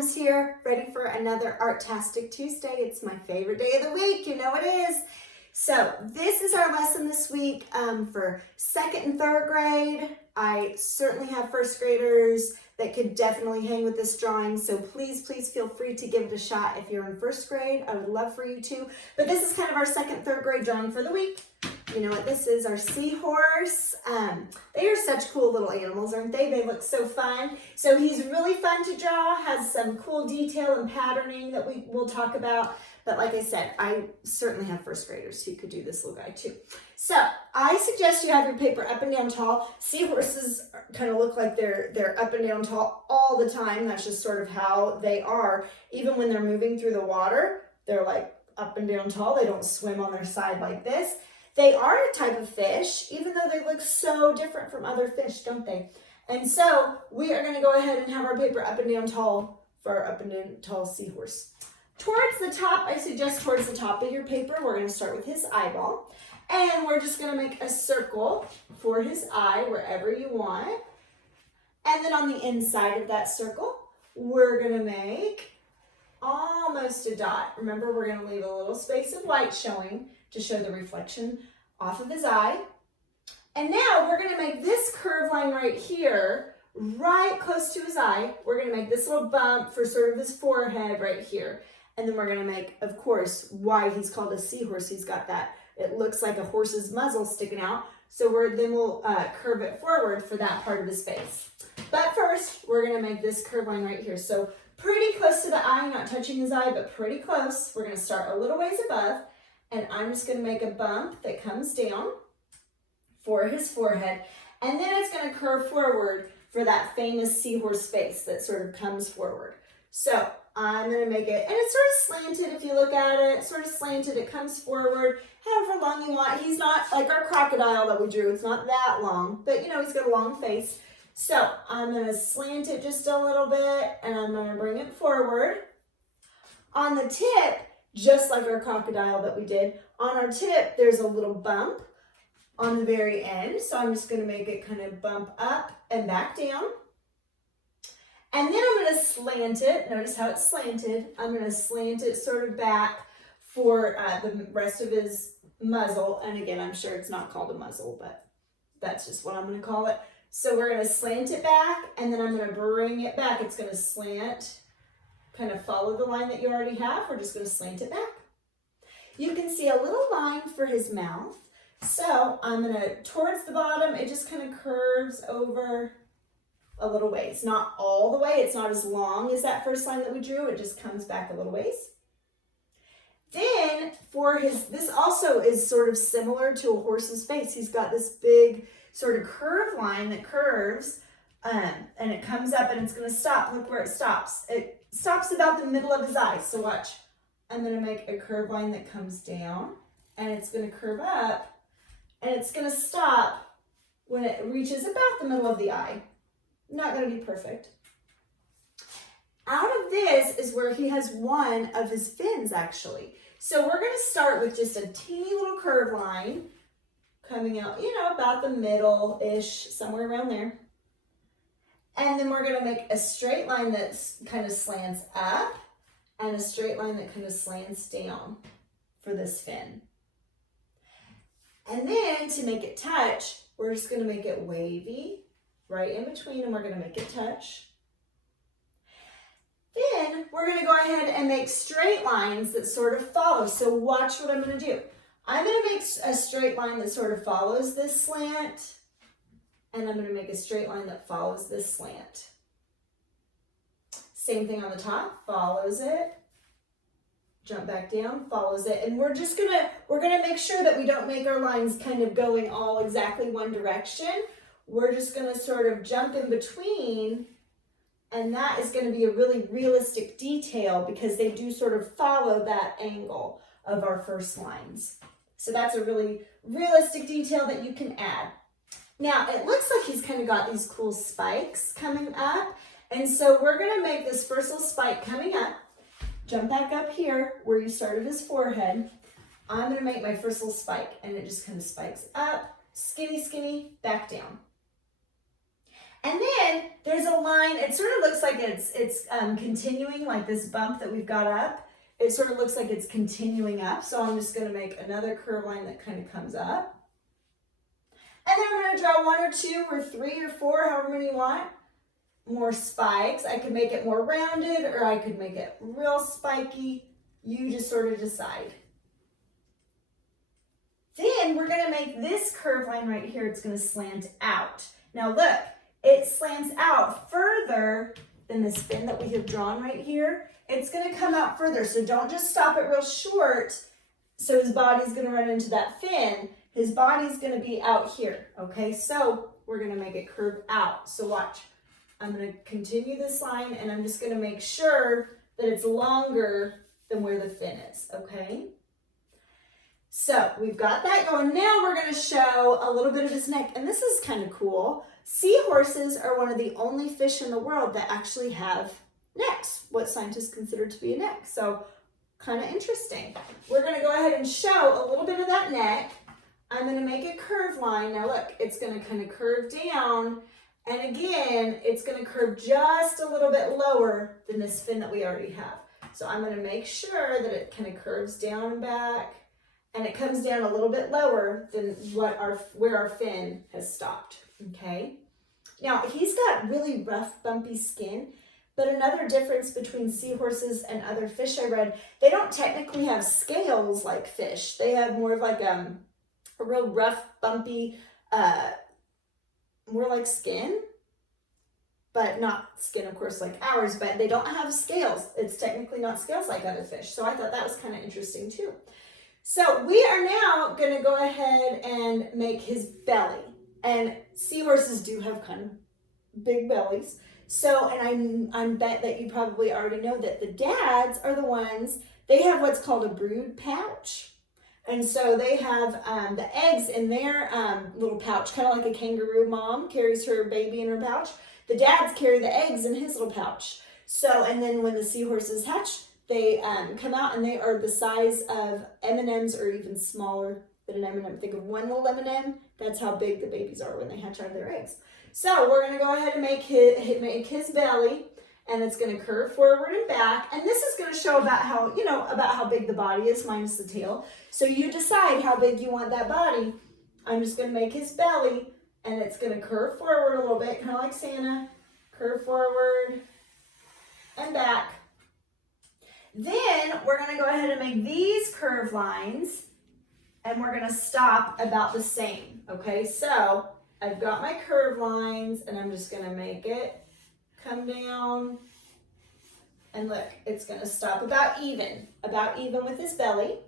Adams here, ready for another Artastic Tuesday. It's my favorite day of the week, you know it is. So this is our lesson this week for second and third grade. I certainly have first graders that could definitely hang with this drawing, so please feel free to give it a shot if you're in first grade. I would love for you to. But this is kind of our second, third grade drawing for the week. You know what this is, our seahorse. They are such cool little animals, aren't they? They look so fun. So he's really fun to draw, has some cool detail and patterning that we will talk about. But like I said, I certainly have first graders who could do this little guy too. So I suggest you have your paper up and down tall. Seahorses kind of look like they're up and down tall all the time. That's just sort of how they are. Even when they're moving through the water, they're like up and down tall. They don't swim on their side like this. They are a type of fish, even though they look so different from other fish, don't they? And so we are going to go ahead and have our paper up and down tall for our up and down tall seahorse. Towards the top, I suggest towards the top of your paper, we're going to start with his eyeball. And we're just going to make a circle for his eye wherever you want. And then on the inside of that circle, we're going to make almost a dot. Remember, we're going to leave a little space of white showing to show the reflection off of his eye. And now we're going to make this curve line right here, right close to his eye. We're going to make this little bump for sort of his forehead right here. And then we're going to make, of course, why he's called a seahorse. He's got that, it looks like a horse's muzzle sticking out. So we'll curve it forward for that part of his face. But first, we're going to make this curve line right here. So pretty close to the eye, not touching his eye, but pretty close. We're going to start a little ways above. And I'm just going to make a bump that comes down for his forehead. And then it's going to curve forward for that famous seahorse face that sort of comes forward. So I'm going to make it, and it's sort of slanted if you look at it, sort of slanted. It comes forward however long you want. He's not like our crocodile that we drew. It's not that long, but you know, he's got a long face. So I'm going to slant it just a little bit, and I'm going to bring it forward. On the tip, just like our crocodile that we did, on our tip, there's a little bump on the very end. So I'm just going to make it kind of bump up and back down. And then I'm going to slant it. Notice how it's slanted. I'm going to slant it sort of back for the rest of his muzzle. And again, I'm sure it's not called a muzzle, but that's just what I'm going to call it. So we're going to slant it back, and then I'm going to bring it back. It's going to slant, kind of follow the line that you already have. We're just going to slant it back. You can see a little line for his mouth. So I'm going to, towards the bottom, it just kind of curves over a little ways. Not all the way. It's not as long as that first line that we drew. It just comes back a little ways. Then for his, this also is sort of similar to a horse's face. He's got this big sort of curve line that curves and it comes up and it's going to stop. Look where it stops. It stops about the middle of his eye. So watch. I'm going to make a curve line that comes down, and it's going to curve up, and it's going to stop when it reaches about the middle of the eye. Not going to be perfect. Out of this is where he has one of his fins, actually. So we're going to start with just a teeny little curve line coming out, you know, about the middle-ish, somewhere around there. And then we're going to make a straight line that kind of slants up and a straight line that kind of slants down for this fin. And then to make it touch, we're just going to make it wavy right in between, and we're going to make it touch. Then we're going to go ahead and make straight lines that sort of follow. So watch what I'm going to do. I'm going to make a straight line that sort of follows this slant, and I'm going to make a straight line that follows this slant. Same thing on the top, follows it, jump back down, follows it, and we're gonna make sure that we don't make our lines kind of going all exactly one direction. We're just gonna sort of jump in between, and that is gonna be a really realistic detail because they do sort of follow that angle of our first lines. So that's a really realistic detail that you can add. Now, it looks like he's kind of got these cool spikes coming up. And so we're going to make this first little spike coming up. Jump back up here where you started his forehead. I'm going to make my first little spike, and it just kind of spikes up, skinny, skinny, back down. And then there's a line, it sort of looks like it's continuing, like this bump that we've got up. It sort of looks like it's continuing up. So I'm just gonna make another curve line that kind of comes up. And then we're gonna draw 1 or 2 or 3 or 4, however many you want. More spikes. I could make it more rounded or I could make it real spiky. You just sort of decide. Then we're gonna make this curve line right here, it's gonna slant out. Now look, it slants out further than this fin that we have drawn right here. It's gonna come out further, so don't just stop it real short so his body's gonna run into that fin. His body's gonna be out here, okay? So we're gonna make it curve out. So watch, I'm gonna continue this line and I'm just gonna make sure that it's longer than where the fin is, okay? So we've got that going. Now we're gonna show a little bit of his neck, and this is kind of cool. Seahorses are one of the only fish in the world that actually have necks, what scientists consider to be a neck. So kind of interesting. We're gonna go ahead and show a little bit of that neck. I'm gonna make a curve line. Now look, it's gonna kind of curve down, and again, it's gonna curve just a little bit lower than this fin that we already have. So I'm gonna make sure that it kind of curves down and back, and it comes down a little bit lower than where our fin has stopped, okay? Now, he's got really rough, bumpy skin, but another difference between seahorses and other fish I read, they don't technically have scales like fish. They have more of like a real rough, bumpy, more like skin, but not skin, of course, like ours, but they don't have scales. It's technically not scales like other fish. So I thought that was kind of interesting too. So we are now gonna go ahead and make his belly. And seahorses do have kind of big bellies. So, and I bet that you probably already know that the dads are the ones, they have what's called a brood pouch. And so they have the eggs in their little pouch, kind of like a kangaroo mom carries her baby in her pouch. The dads carry the eggs in his little pouch. So, and then when the seahorses hatch, they come out and they are the size of M&Ms or even smaller than an M&M. Think of one little M&M. That's how big the babies are when they hatch out of their eggs. So we're going to go ahead and make his belly, and it's going to curve forward and back. And this is going to show about how big the body is minus the tail. So you decide how big you want that body. I'm just going to make his belly, and it's going to curve forward a little bit, kind of like Santa. Curve forward and back. Then we're going to go ahead and make these curve lines, and we're going to stop about the same. Okay, so I've got my curve lines, and I'm just going to make it come down, and look, it's going to stop about even with his belly.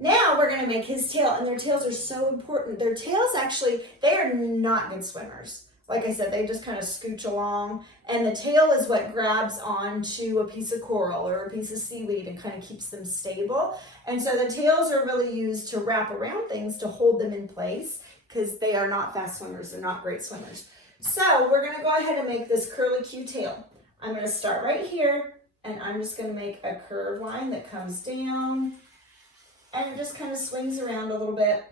Now we're going to make his tail, and their tails are so important. Their tails actually, they are not good swimmers. Like I said, they just kind of scooch along, and the tail is what grabs onto a piece of coral or a piece of seaweed and kind of keeps them stable. And so the tails are really used to wrap around things to hold them in place, because they are not fast swimmers. They're not great swimmers. So we're going to go ahead and make this curly Q tail. I'm going to start right here, and I'm just going to make a curve line that comes down, and it just kind of swings around a little bit.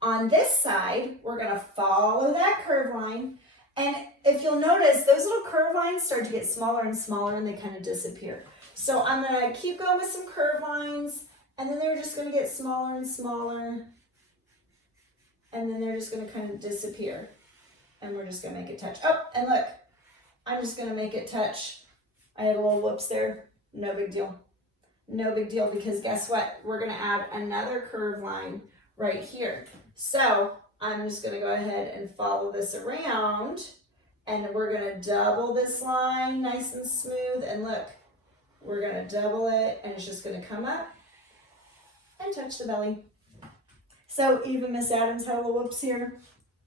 On this side, we're going to follow that curve line, and if you'll notice, those little curve lines start to get smaller and smaller, and they kind of disappear. So I'm going to keep going with some curve lines, and then they're just going to get smaller and smaller, and then they're just going to kind of disappear, and we're just going to make it touch. Oh, and look, I'm just going to make it touch. I had a little whoops there. No big deal. No big deal, because guess what? We're going to add another curve line right here. So I'm just going to go ahead and follow this around, and we're going to double this line nice and smooth, and look, we're going to double it, and it's just going to come up and touch the belly. So even Miss Adams had a little whoops here.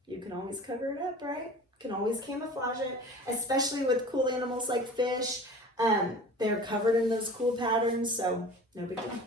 You can always cover it up, right? Can always camouflage it, especially with cool animals like fish. They're covered in those cool patterns, so no big deal.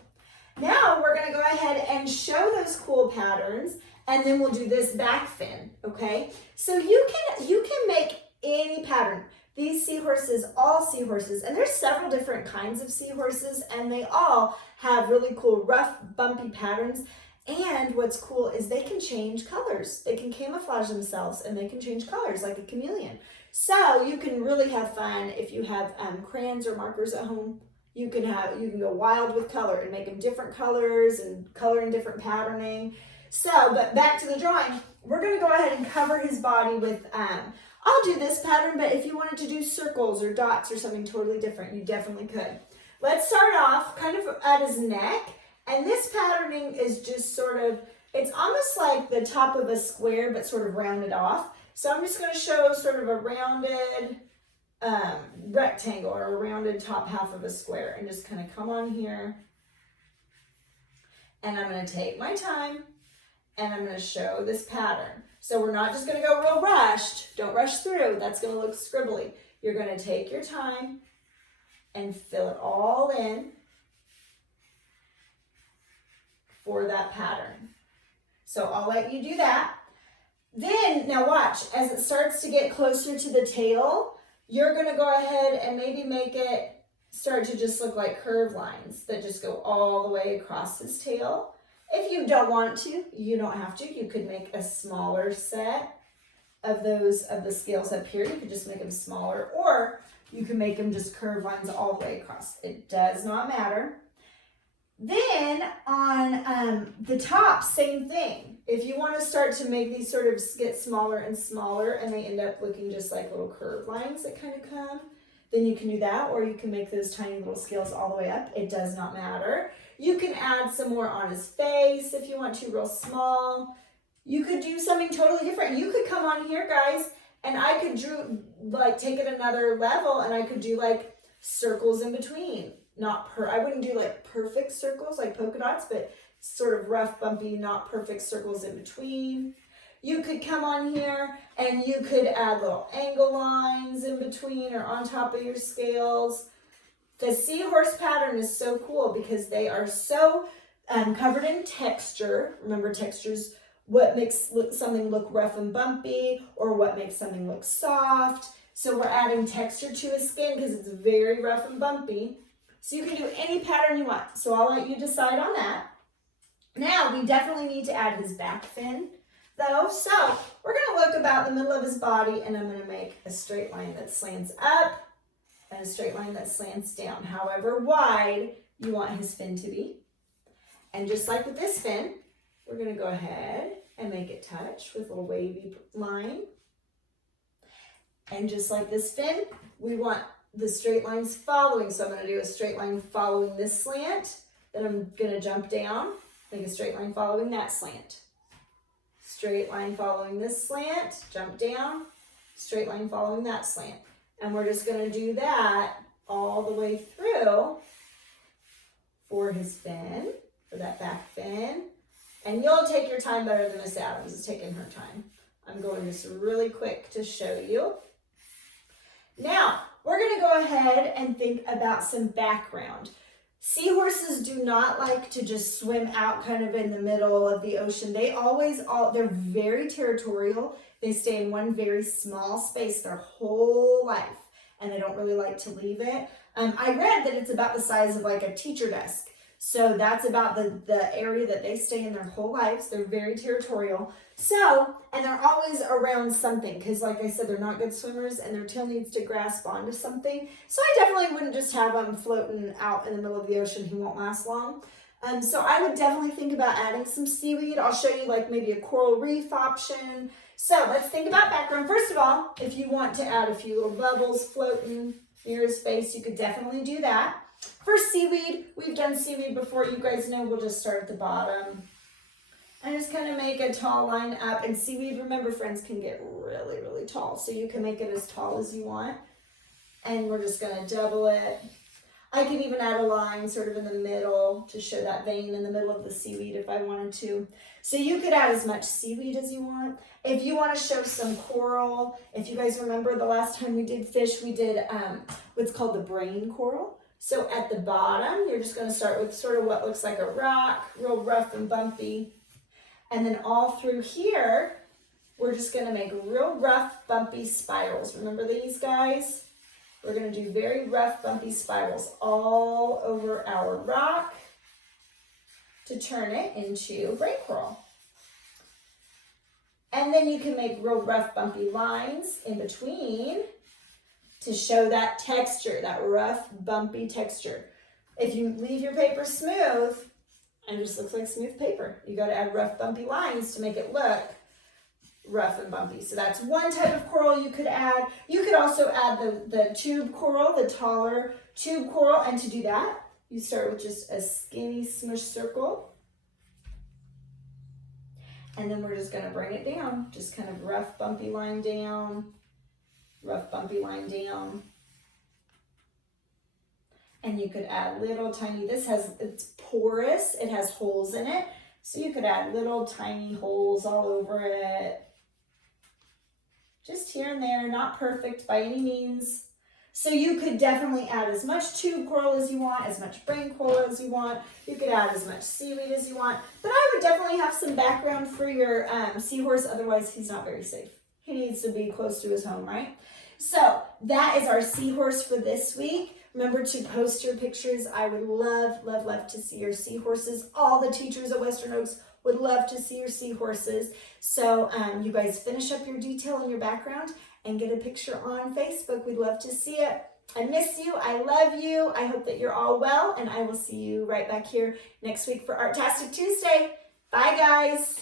Now we're going to go ahead and show those cool patterns, and then we'll do this back fin, okay? So you can make any pattern. These seahorses, all seahorses, and there's several different kinds of seahorses, and they all have really cool rough, bumpy patterns. And what's cool is they can change colors. They can camouflage themselves and they can change colors like a chameleon. So you can really have fun if you have crayons or markers at home. You can go wild with color and make them different colors and color in different patterning. So, but back to the drawing, we're gonna go ahead and cover his body with, I'll do this pattern, but if you wanted to do circles or dots or something totally different, you definitely could. Let's start off kind of at his neck. And this patterning is just sort of, it's almost like the top of a square, but sort of rounded off. So I'm just gonna show sort of a rounded rectangle or a rounded top half of a square and just kind of come on here. And I'm gonna take my time and I'm gonna show this pattern. So we're not just gonna go real rushed. Don't rush through, that's gonna look scribbly. You're gonna take your time and fill it all in for that pattern. So I'll let you do that. Then, now watch, as it starts to get closer to the tail, you're gonna go ahead and maybe make it start to just look like curved lines that just go all the way across his tail. If you don't want to, you don't have to. You could make a smaller set of the scales up here. You could just make them smaller, or you can make them just curved lines all the way across. It does not matter. Then on the top, same thing. If you want to start to make these sort of get smaller and smaller and they end up looking just like little curved lines that kind of come, then you can do that, or you can make those tiny little scales all the way up. It does not matter. You can add some more on his face if you want to, real small. You could do something totally different. You could come on here, guys, and I could take it another level and I could do like circles in between. I wouldn't do like perfect circles like polka dots, but sort of rough, bumpy, not perfect circles in between. You could come on here and you could add little angle lines in between or on top of your scales. The seahorse pattern is so cool because they are so covered in texture. Remember, texture's what makes something look rough and bumpy or what makes something look soft. So we're adding texture to his skin because it's very rough and bumpy. So you can do any pattern you want. So I'll let you decide on that. Now we definitely need to add his back fin though. So we're gonna look about the middle of his body and I'm gonna make a straight line that slants up and a straight line that slants down, however wide you want his fin to be. And just like with this fin, we're gonna go ahead and make it touch with a little wavy line. And just like this fin, we want the straight lines following. So I'm going to do a straight line following this slant. Then I'm going to jump down, make a straight line following that slant. Straight line following this slant, jump down, straight line following that slant. And we're just going to do that all the way through for his fin, for that back fin. And you'll take your time better than Miss Adams is taking her time. I'm going just really quick to show you. Now, we're going to go ahead and think about some background. Seahorses do not like to just swim out kind of in the middle of the ocean. They're very territorial. They stay in one very small space their whole life, and they don't really like to leave it. I read that it's about the size of like a teacher desk. So that's about the area that they stay in their whole lives. They're very territorial. So, and they're always around something because like I said, they're not good swimmers and their tail needs to grasp onto something. So I definitely wouldn't just have them floating out in the middle of the ocean. He won't last long. So I would definitely think about adding some seaweed. I'll show you like maybe a coral reef option. So let's think about background. First of all, if you want to add a few little bubbles floating near his face, you could definitely do that. For seaweed, we've done seaweed before. You guys know we'll just start at the bottom and just kind of make a tall line up. And seaweed, remember friends, can get really, really tall. So you can make it as tall as you want. And we're just going to double it. I can even add a line sort of in the middle to show that vein in the middle of the seaweed if I wanted to. So you could add as much seaweed as you want. If you want to show some coral, if you guys remember the last time we did fish, we did what's called the brain coral. So at the bottom, you're just going to start with sort of what looks like a rock, real rough and bumpy. And then all through here, we're just going to make real rough, bumpy spirals. Remember these guys? We're going to do very rough, bumpy spirals all over our rock. to turn it into brain coral. And then you can make real rough, bumpy lines in between to show that texture, that rough, bumpy texture. If you leave your paper smooth, it just looks like smooth paper. You got to add rough, bumpy lines to make it look rough and bumpy. So that's one type of coral you could add. You could also add the tube coral, the taller tube coral, and to do that, you start with just a skinny smush circle. And then we're just gonna bring it down, just kind of rough, bumpy line down, rough, bumpy line down. And you could add little tiny, it's porous, it has holes in it. So you could add little tiny holes all over it. Just here and there, not perfect by any means. So you could definitely add as much tube coral as you want, as much brain coral as you want. You could add as much seaweed as you want. But I would definitely have some background for your seahorse, otherwise he's not very safe. He needs to be close to his home, right? So that is our seahorse for this week. Remember to post your pictures. I would love, love, love to see your seahorses. All the teachers at Western Oaks would love to see your seahorses. So you guys finish up your detail and your background and get a picture on Facebook. We'd love to see it. I miss you. I love you. I hope that you're all well, and I will see you right back here next week for Artastic Tuesday. Bye, guys.